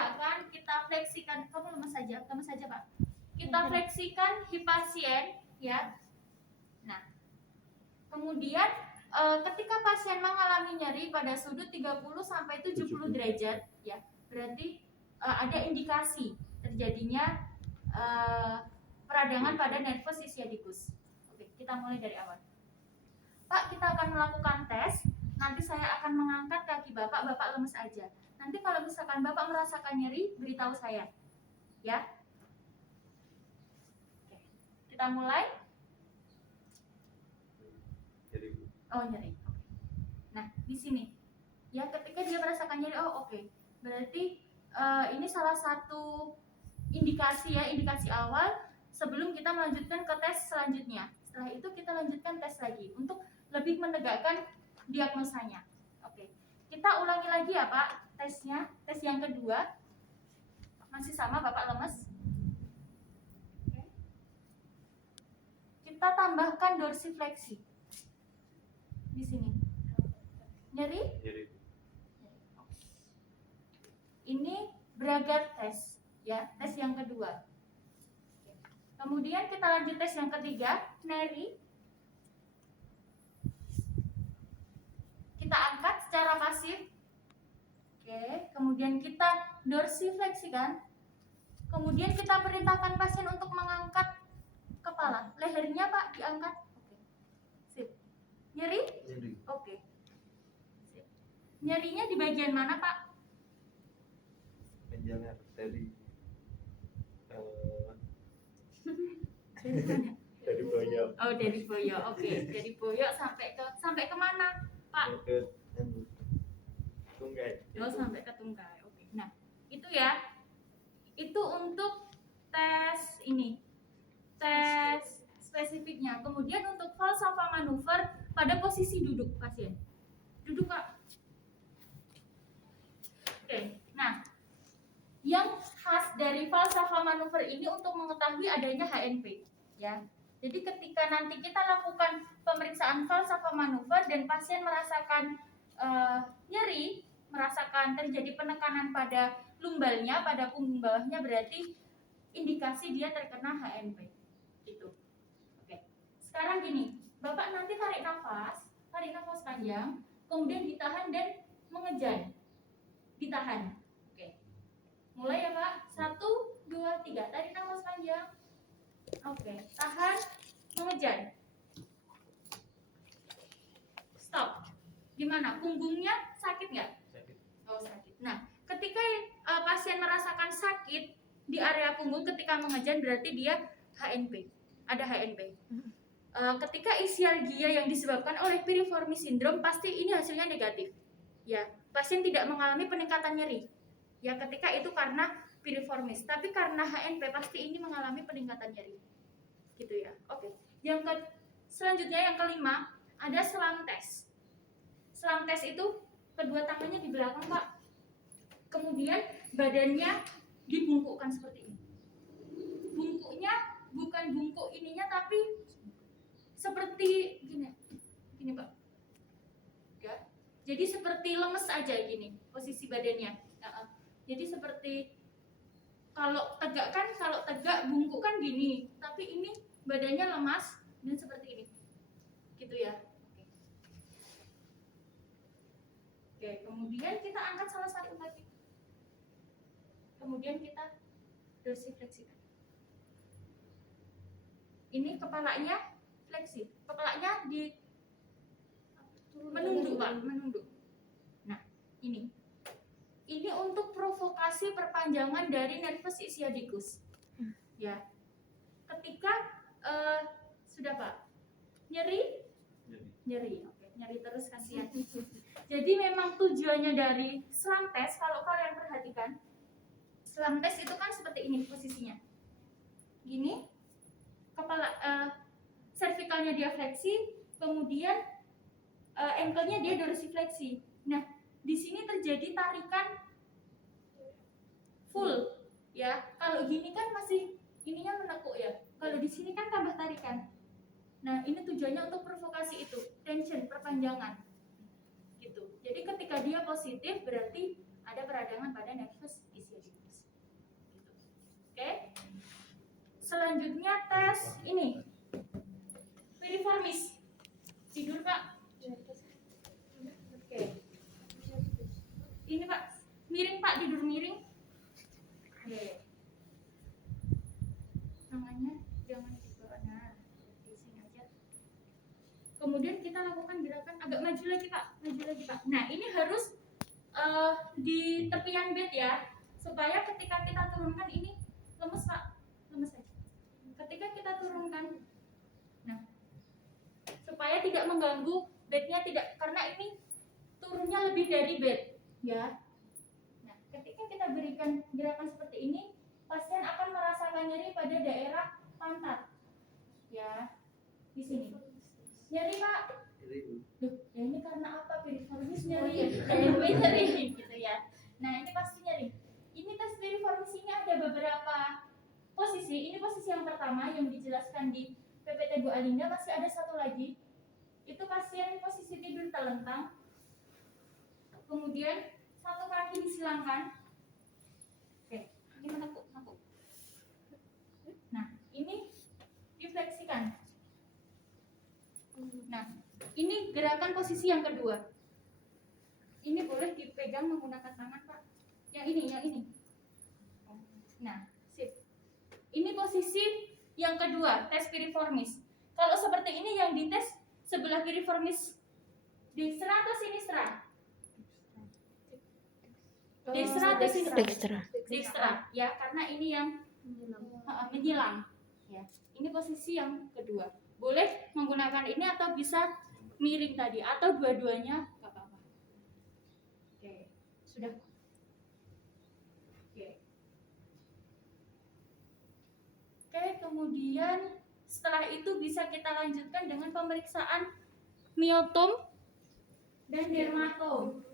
akan kita fleksikan. Kamu lemas saja Pak. Kita fleksikan hip pasien, ya. Nah, kemudian ketika pasien mengalami nyeri pada sudut 30 sampai 70 derajat, ya, berarti ada indikasi terjadinya peradangan pada nervus ischiadicus. Oke, kita mulai dari awal. Pak, kita akan melakukan tes. Nanti saya akan mengangkat kaki Bapak lemes aja. Nanti kalau misalkan Bapak merasakan nyeri, beritahu saya. Ya. Oke. Kita mulai. Oh, nyeri. Nah, di sini. Ya, ketika dia merasakan nyeri, oh oke. Berarti ini salah satu indikasi ya, indikasi awal sebelum kita melanjutkan ke tes selanjutnya. Setelah itu kita lanjutkan tes lagi untuk lebih menegakkan diagnosanya. Oke. Kita ulangi lagi ya, Pak, tesnya. Tes yang kedua. Masih sama, Bapak lemes. Oke. Kita tambahkan dorsifleksi. Di sini. Nyeri? Nyeri. Ini Bragard tes, ya, tes yang kedua. Kemudian kita lanjut tes yang ketiga, Neri. Kita angkat secara pasif. Oke, kemudian kita dorsifleksikan. Kemudian kita perintahkan pasien untuk mengangkat kepala. Lehernya, Pak, diangkat. Oke. Sip. Nyeri? Nyeri. Oke. Sip. Nyerinya di bagian mana, Pak? Menjalar dari dari boyok. Oh, dari boyok. Oke, dari boyok sampai ke mana, Pak? Ke tunggai. Oh, sampai ke tunggai. Oke. Nah, itu ya. Itu untuk tes ini. Tes spesifiknya. Kemudian untuk falsafa manuver pada posisi duduk pasien. Duduk, Pak. Oke. Nah, yang khas dari falsafa manuver ini untuk mengetahui adanya HNP, ya. Jadi ketika nanti kita lakukan pemeriksaan falsafa manuver dan pasien merasakan nyeri, merasakan terjadi penekanan pada lumbalnya, pada punggung bawahnya, berarti indikasi dia terkena HNP. Gitu. Oke. Sekarang gini, Bapak nanti tarik nafas panjang, kemudian ditahan dan mengejan. Ditahan. Oke. Mulai ya, Pak. 1, 2, 3. Tarik nafas panjang. Oke, tahan, mengejar. Stop. Gimana? Punggungnya sakit nggak? Sakit. Oh, sakit. Nah, ketika pasien merasakan sakit di area punggung ketika mengejar, berarti dia HNP. Ada HNP. Ketika ischialgia yang disebabkan oleh piriformis sindrom, pasti ini hasilnya negatif. Ya, pasien tidak mengalami peningkatan nyeri. Ya, ketika itu karena piriformis, tapi karena HNP pasti ini mengalami peningkatan nyeri, gitu ya. Oke. Selanjutnya yang kelima ada selam tes. Selam tes itu kedua tangannya di belakang, Pak. Kemudian badannya dibungkukkan seperti ini. Bungkuknya bukan bungkuk ininya, tapi seperti gini, Pak. Ya. Jadi seperti lemes aja gini posisi badannya. Jadi seperti kalau tegak bungkuk kan gini, tapi ini badannya lemas dan seperti ini, gitu ya. Oke, kemudian kita angkat salah satu kaki, kemudian kita dorsifleksikan. Ini kepalanya fleksi, kepalanya di menunduk, Pak, menunduk. Nah, ini untuk provokasi perpanjangan dari nervus ischiadicus. Ya. Ketika sudah, Pak. Nyeri? Nyeri. Oke, nyeri terus kasihan. Jadi memang tujuannya dari selam tes, kalau kalian perhatikan, selam tes itu kan seperti ini posisinya. Gini. Kepala cervicalnya dia fleksi, kemudian ankle-nya dia dorsifleksi. Nah, di sini terjadi tarikan full, ya. Kalau gini kan masih ininya menekuk ya. Kalau di sini kan tambah tarikan. Nah, ini tujuannya untuk provokasi itu, tension, perpanjangan, gitu. Jadi ketika dia positif berarti ada peradangan pada nervus ischiadicus. kita lakukan gerakan agak maju lagi Pak. Nah ini harus di tepian bed ya, supaya ketika kita turunkan ini lemes Pak, lemes aja. Ketika kita turunkan, nah supaya tidak mengganggu bednya, tidak, karena ini turunnya lebih dari bed ya. Nah ketika kita berikan gerakan seperti ini, pasien akan merasakan nyeri pada daerah pantat ya, di sini. Nyeri Pak. Loh, ya ini karena apa? Piriformis nyeri ya? Nyeri gitu ya. Nah ini pasti nyeri. Ini tes piriformis ini ada beberapa posisi. Ini posisi yang pertama yang dijelaskan di PPT Bu Alinda. Masih ada satu lagi. Itu pasien posisi tidur telentang. Kemudian satu kaki disilangkan. Oke, ini menekuk. Nah ini difleksikan. Nah, ini gerakan posisi yang kedua. Ini boleh dipegang menggunakan tangan, Pak. Yang ini. Nah, sip. Ini posisi yang kedua, tes piriformis. Kalau seperti ini yang dites sebelah piriformis dextra atau sinistra? Dextra atau sinistra? Dextra. Ya, karena ini yang menyilang. Ya, ini posisi yang kedua. Boleh menggunakan ini atau bisa miring tadi, atau dua-duanya nggak apa-apa. Oke, sudah. Oke, kemudian setelah itu bisa kita lanjutkan dengan pemeriksaan myotom dan dermatom.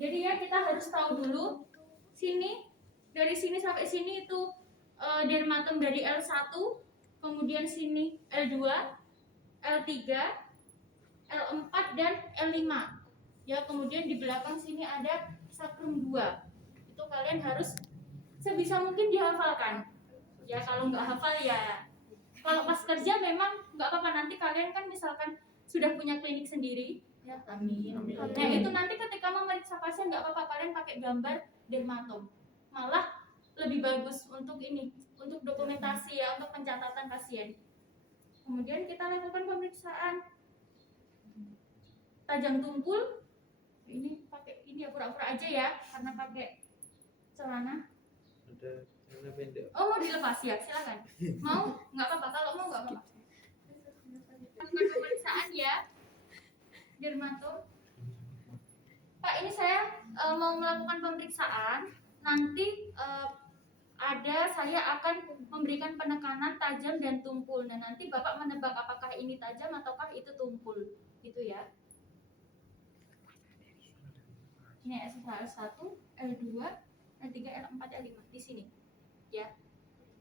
Jadi ya kita harus tahu dulu sini, dari sini sampai sini itu dermatom dari L1, kemudian sini L2, L3, L4 dan L5. Ya, kemudian di belakang sini ada sacrum 2. Itu kalian harus sebisa mungkin dihafalkan. Ya, kalau nggak hafal ya kalau pas kerja memang nggak apa-apa, nanti kalian kan misalkan sudah punya klinik sendiri. Ya, amin. Nah, itu nanti ketika memeriksa pasien nggak apa-apa kalian pakai gambar dermatom. Malah lebih bagus untuk ini, untuk dokumentasi ya, untuk pencatatan pasien. Kemudian kita lakukan pemeriksaan tajam tumpul. Ini pakai ini ya, pura-pura aja ya, karena pakai celana. Ada celana pendek. Oh, mau dilepas ya, silakan. Mau? Nggak apa-apa, kalau mau nggak apa-apa. Lakukan pemeriksaan ya, dermatom. Pak, ini saya mau melakukan pemeriksaan. Nanti saya akan memberikan penekanan tajam dan tumpul. Nah, nanti Bapak menebak apakah ini tajam ataukah itu tumpul, gitu ya. Ini L1, L2, L3, L4, L5 di sini. Ya.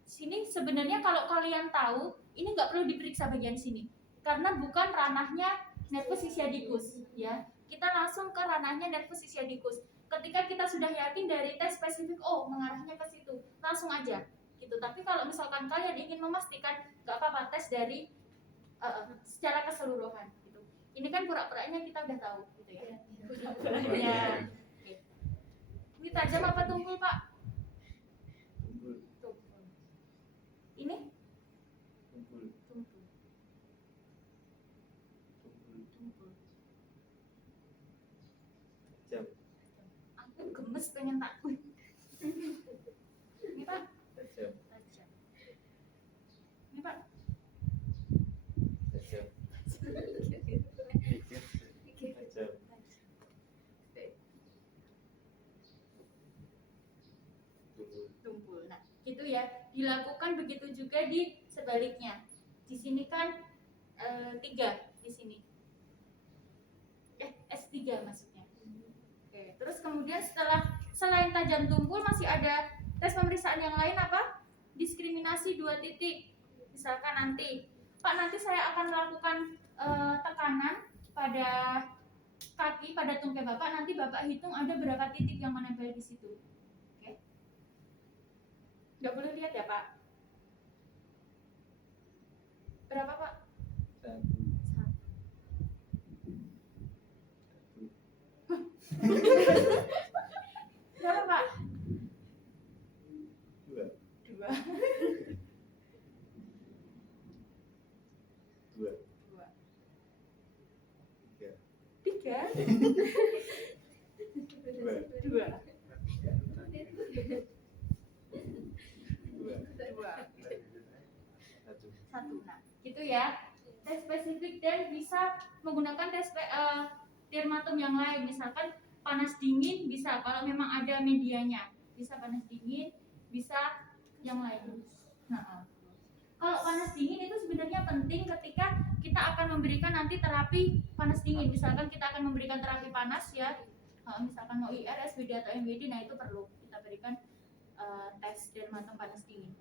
Sini sebenarnya kalau kalian tahu, ini nggak perlu diperiksa bagian sini. Karena bukan ranahnya nervus sciaticus, ya. Kita langsung ke ranahnya nervus sciaticus. Ketika kita sudah yakin dari tes spesifik, oh mengarahnya ke situ, langsung aja gitu. Tapi kalau misalkan kalian ingin memastikan, nggak apa-apa, tes dari secara keseluruhan gitu. Ini kan pura-puranya kita udah tahu gitu ya. Pura-puranya. Oke. Ini tajam apa tumpul, Pak? Tumpul. Ini? Tumpul. Tajam. Aku gemes pengen takut. Ini Pak? Tajam. Ini Pak? Tajam. Dikit. Tajam. Tumpul. Nah, gitu ya. Dilakukan begitu juga di sebaliknya. Di sini kan 3 di sini. S3 maksudnya. Oke, terus kemudian selain tajam tumpul masih ada tes pemeriksaan yang lain apa? Diskriminasi 2 titik. Misalkan nanti, Pak, nanti saya akan melakukan tekanan pada kaki, pada tungkai Bapak. Nanti Bapak hitung ada berapa titik yang menempel di situ. Oke. Nggak boleh lihat ya, Pak? Berapa, Pak? 1. Berapa, Pak? 2. 2. 3, Dua. 2. Satu. 1. Nah, gitu ya. Tes spesifik dan bisa menggunakan dermatom yang lain, misalkan panas dingin bisa kalau memang ada medianya, bisa panas dingin, bisa yang lain. Nah, kalau panas dingin itu sebenarnya penting ketika kita akan memberikan nanti terapi panas dingin, misalkan kita akan memberikan terapi panas ya, misalkan mau IR, SBD atau MBD, nah itu perlu kita berikan tes dermatom panas dingin.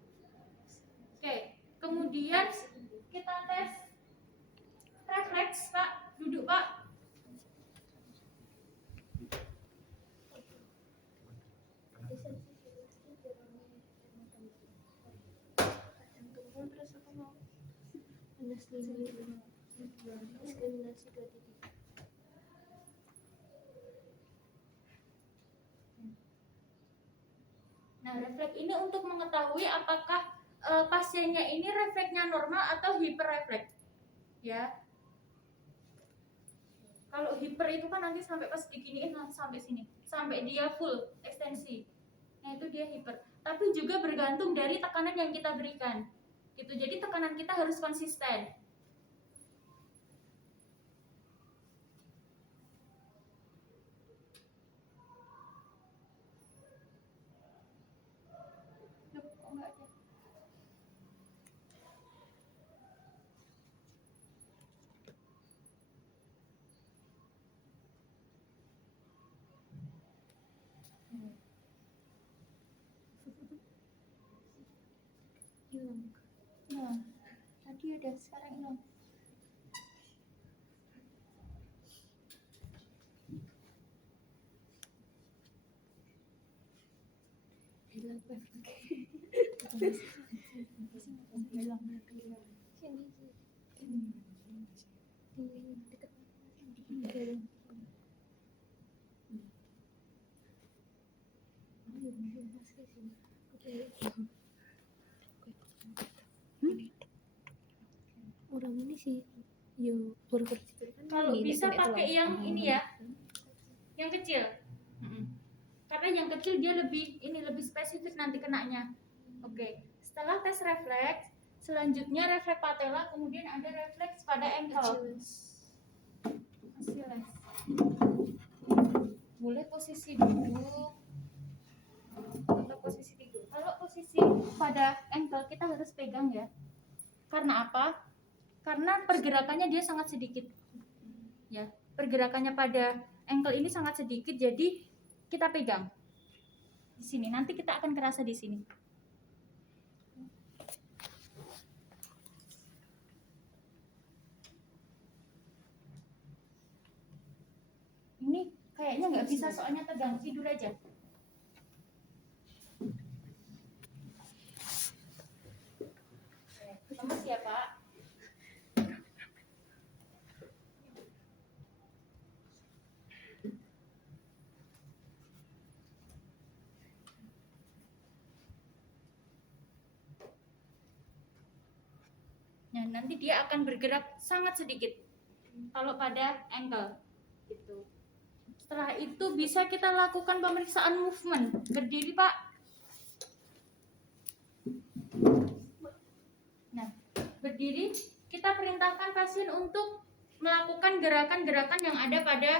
Oke, kemudian kita tes refleks, Pak. Duduk, Pak. Nah, refleks ini untuk mengetahui apakah pasiennya ini refleksnya normal atau hiperrefleks. Ya. Kalau hiper itu kan nanti sampai pas diginiin sampai sini, sampai dia full ekstensi. Nah, itu dia hiper. Tapi juga bergantung dari tekanan yang kita berikan. Gitu. Jadi tekanan kita harus konsisten. Hilang. Nah, tadi ada, sekarang hilang. Hilang lagi. Hilang. Sini sih. Di dekat. Oke. Orang ini sih, yo huruf itu kan Kalau ini, bisa sampai pakai telan. yang ini ya, yang kecil. Karena yang kecil dia lebih spesifik nanti kenanya. Oke. Setelah tes refleks, selanjutnya refleks patella, kemudian ada refleks pada ankle. Achilles. Boleh posisi duduk atau posisi tidur. Kalau posisi pada ankle kita harus pegang ya. Karena apa? Karena pergerakannya dia sangat sedikit. Ya, pergerakannya pada ankle ini sangat sedikit, jadi kita pegang di sini. Nanti kita akan kerasa di sini. Ini kayaknya nggak bisa soalnya tegang, tidur aja. Lemes ya Pak. Nah, nanti dia akan bergerak sangat sedikit kalau pada ankle gitu. Setelah itu bisa kita lakukan pemeriksaan movement. Berdiri Pak. Nah, berdiri kita perintahkan pasien untuk melakukan gerakan-gerakan yang ada pada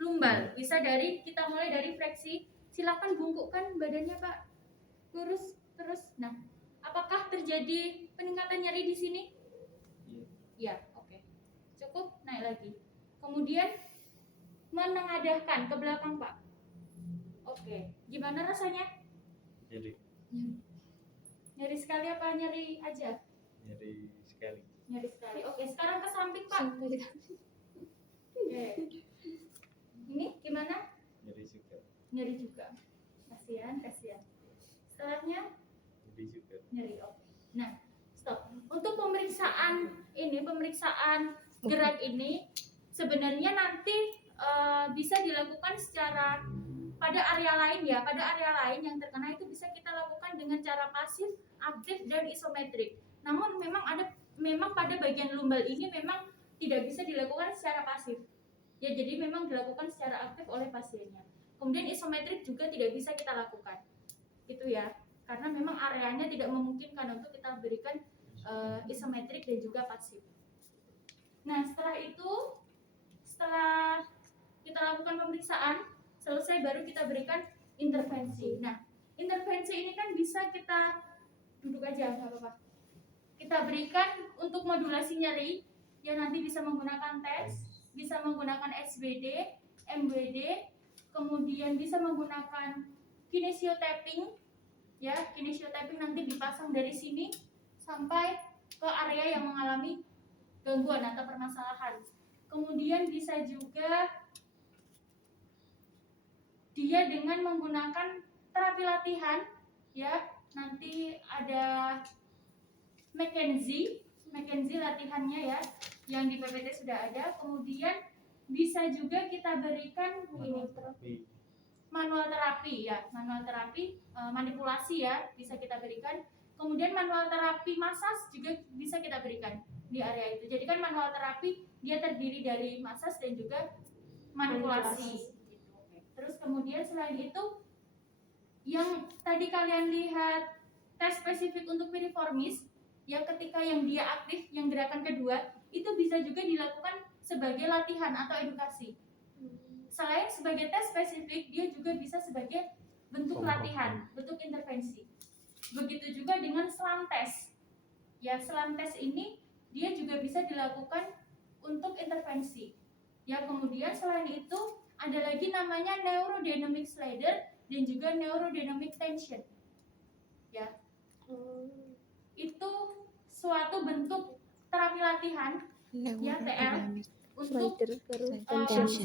lumbar. Bisa kita mulai dari fleksi. Silakan bungkukkan badannya Pak. Lurus terus. Nah, apakah terjadi peningkatan nyeri di sini? Iya. Ya, oke. Cukup, naik lagi. Kemudian menengadahkan ke belakang Pak. Oke, gimana rasanya? Nyeri. Nyeri sekali apa nyeri aja? Nyeri sekali. Nyeri sekali. Oke, sekarang ke samping Pak. Sampai Oke. Ini gimana? Nyeri juga. Nyeri juga. Kasihan. Setelahnya Nyeri juga. nyeri. Oke. Nah, stop. Untuk pemeriksaan gerak ini sebenarnya nanti bisa dilakukan secara pada area lain ya. Pada area lain yang terkena itu bisa kita lakukan dengan cara pasif, aktif dan isometrik. Namun memang pada bagian lumbar ini memang tidak bisa dilakukan secara pasif. Ya, jadi memang dilakukan secara aktif oleh pasiennya. Kemudian isometrik juga tidak bisa kita lakukan. Itu ya. Karena memang areanya tidak memungkinkan untuk kita berikan isometrik dan juga pasif. Nah, setelah kita lakukan pemeriksaan, selesai baru kita berikan intervensi. Nah, intervensi ini kan bisa kita duduk aja, nggak apa-apa. Kita berikan untuk modulasi nyeri, yang nanti bisa menggunakan tes, bisa menggunakan SBD, MBD, kemudian bisa menggunakan kinesiotapping, ya, kinesiotapping nanti dipasang dari sini sampai ke area yang mengalami gangguan atau permasalahan. Kemudian bisa juga dia dengan menggunakan terapi latihan, ya, nanti ada McKenzie latihannya ya, yang di PPT sudah ada. Kemudian bisa juga kita berikan Terapi. manual terapi ya, manual terapi manipulasi ya, bisa kita berikan. Kemudian manual terapi massage juga bisa kita berikan di area itu. Jadi kan manual terapi dia terdiri dari massage dan juga manipulasi. Terus kemudian selain itu, yang tadi kalian lihat tes spesifik untuk piriformis, yang ketika yang dia aktif, yang gerakan kedua, itu bisa juga dilakukan sebagai latihan atau edukasi. Selain sebagai tes spesifik, dia juga bisa sebagai bentuk latihan, bentuk intervensi. Begitu juga dengan selam tes. Ya, selam tes ini dia juga bisa dilakukan untuk intervensi. Ya, kemudian selain itu ada lagi namanya neurodynamic slider dan juga neurodynamic tension. Ya. Itu suatu bentuk terapi latihan ya TL untuk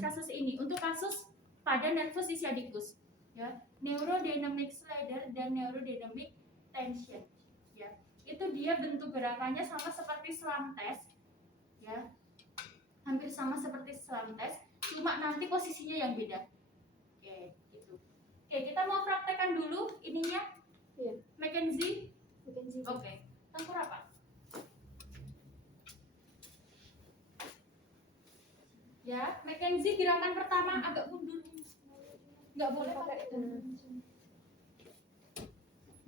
kasus ini, untuk kasus pada nervus sciaticus ya, neurodynamic slider dan neurodynamic tension ya. Itu dia bentuk gerakannya sama seperti selam tes ya, hampir sama seperti selam tes, cuma nanti posisinya yang beda. Oke, gitu. Oke, kita mau praktekkan dulu ininya. Iya. McKenzie. Oke. Tempur apa? Ya, McKenzie gerakan pertama agak mundur. Nggak boleh pakai itu.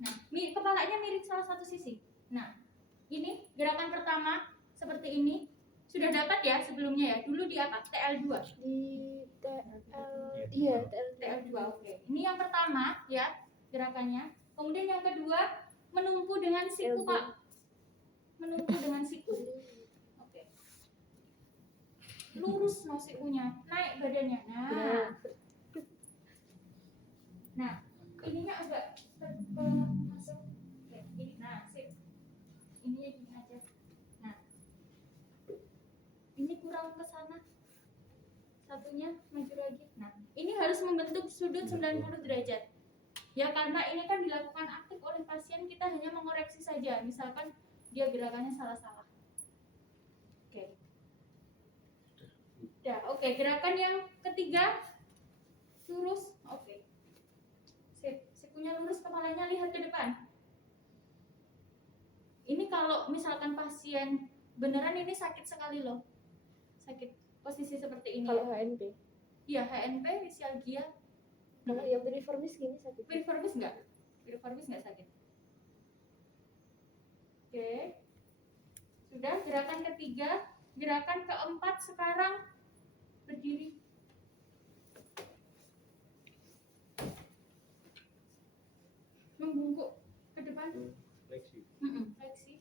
Nah, kepalanya miring salah satu sisi. Nah, ini gerakan pertama seperti ini. Sudah dapat ya sebelumnya ya? Dulu di apa? TL2. Di TL, iya TL2. Oke. Ini yang pertama ya, gerakannya. Kemudian yang kedua, menumpu dengan siku, Pak. Menumpu dengan siku. Oke. Lurus no sikunya, naik badannya. Nah, ininya agak masuk. Oke, ini. Nah, sip. Ininya gini aja. Nah. Ini kurang ke sana. Satunya maju lagi. Nah, ini harus membentuk sudut 90 derajat. Ya, karena ini kan dilakukan aktif oleh pasien, kita hanya mengoreksi saja. Misalkan dia gerakannya salah-salah. Oke. Ya, oke. Gerakan yang ketiga, lurus. Oke. Sip. Sikunya lurus, kepalanya lihat ke depan. Ini kalau misalkan pasien beneran ini sakit sekali loh. Sakit posisi seperti ini. Kalau HNP. Iya, HNP, myalgia. Kalau yang piriformis gini sakit. Piriformis enggak? Piriformis enggak sakit. Oke. Sudah, gerakan ketiga. Gerakan keempat sekarang berdiri. Membungkuk ke depan. Fleksi. Fleksi.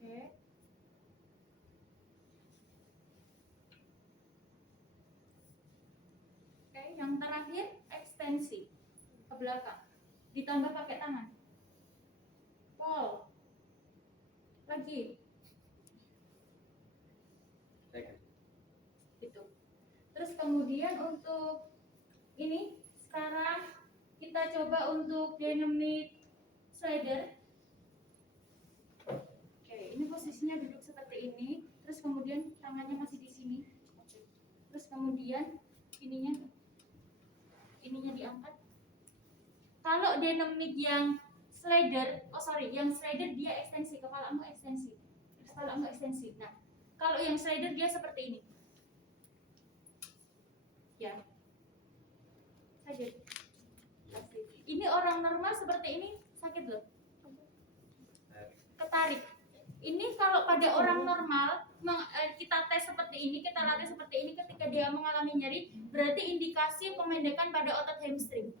Oke. Oke, yang terakhir ekstensi ke belakang. Ditambah pakai tangan. Pol. Lagi. Gitu. Terus kemudian untuk ini sekarang kita coba untuk dynamic slider. Oke, ini posisinya duduk seperti ini. Terus kemudian tangannya masih di sini. Oke. Terus kemudian ininya diangkat. Kalau dynamic yang slider, yang slider dia ekstensi, kepalamu ekstensi. Kepalamu ekstensi. Nah, kalau yang slider dia seperti ini. seperti ini sakit loh, Tarik. ketarik. Ini kalau pada orang normal kita tes seperti ini, kita latih seperti ini, ketika dia mengalami nyeri, berarti indikasi pemendekan pada otot hamstring.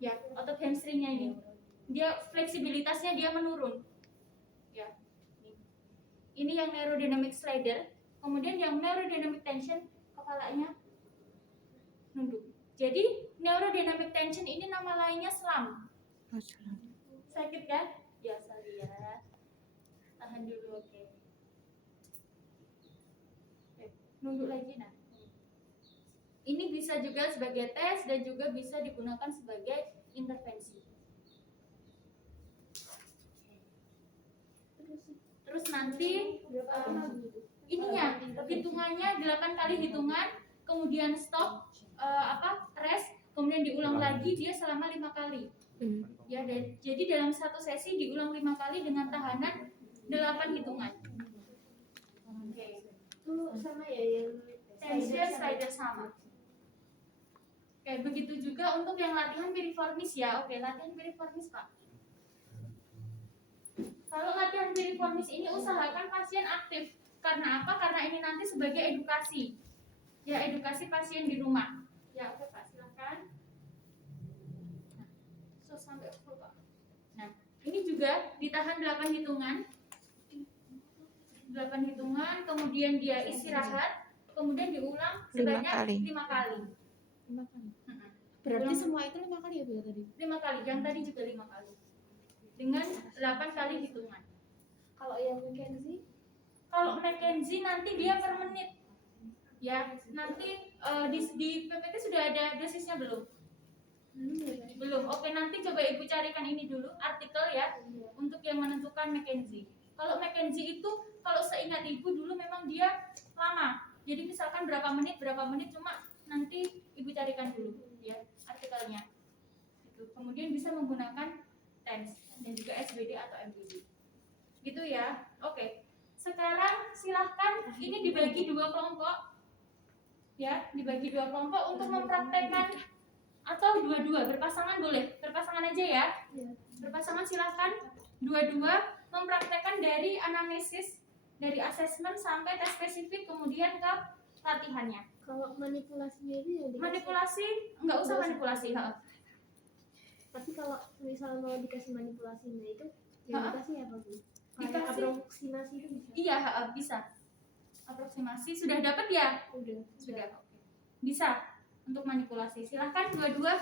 Ya, otot hamstringnya ini, dia fleksibilitasnya dia menurun. Ya, ini yang neurodynamic slider. Kemudian yang neurodynamic tension, kepalanya nunduk. Jadi neurodynamic tension ini nama lainnya SLAM. Sakit kan? Ya, sorry ya. Tahan dulu, oke. Nunduk lagi, nah. Ini bisa juga sebagai tes dan juga bisa digunakan sebagai intervensi. Terus nanti ininya hitungannya 8 kali hitungan, kemudian stop, rest, kemudian diulang lagi dia selama 5 kali. Ya, jadi dalam satu sesi diulang 5 kali dengan tahanan 8 hitungan. Oke. Itu sama ya yang Tension slider sama. Oke, begitu juga untuk yang latihan piriformis ya. Oke, latihan piriformis, Pak. Kalau latihan piriformis ini usahakan pasien aktif. Karena apa? Karena ini nanti sebagai edukasi. Ya, edukasi pasien di rumah. Ya, oke Pak, silakan. Nah, sampai full, Pak. Nah, ini juga ditahan 8 hitungan. 8 hitungan, kemudian dia istirahat, kemudian diulang sebanyak 5 kali. 5 kali. berarti semua itu 5 kali ya Bu ya tadi? 5 kali, yang tadi juga 5 kali. Dengan 8 kali hitungan. Kalau yang McKenzie Kalau McKenzie nanti dia per menit. Ya, nanti di PPT sudah ada dosisnya belum? Belum. Oke, nanti coba Ibu carikan ini dulu artikel ya untuk yang menentukan McKenzie. Kalau McKenzie itu kalau seingat Ibu dulu memang dia lama. Jadi misalkan berapa menit cuma nanti Ibu carikan dulu ya artikelnya. Gitu. Kemudian bisa menggunakan TENS dan juga SBD atau MBD. Gitu ya. Oke. Sekarang silahkan ini dibagi 2 kelompok. Ya, dibagi 2 kelompok untuk mempraktekkan atau dua-dua berpasangan boleh. Berpasangan aja ya. Berpasangan silahkan dua-dua mempraktekkan dari anamnesis, dari asesmen sampai tes spesifik kemudian ke latihannya. kalau manipulasinya itu yang dikasih. Manipulasi nggak usah manipulasi, Tapi kalau misal mau dikasih manipulasinya itu yang dikasih apa Bu? Kayak Dikasih- aproksimasi itu bisa? Iya, bisa. Aproksimasi sudah dapat ya? Udah. Sudah. Oke. Bisa untuk manipulasi. Silahkan dua-dua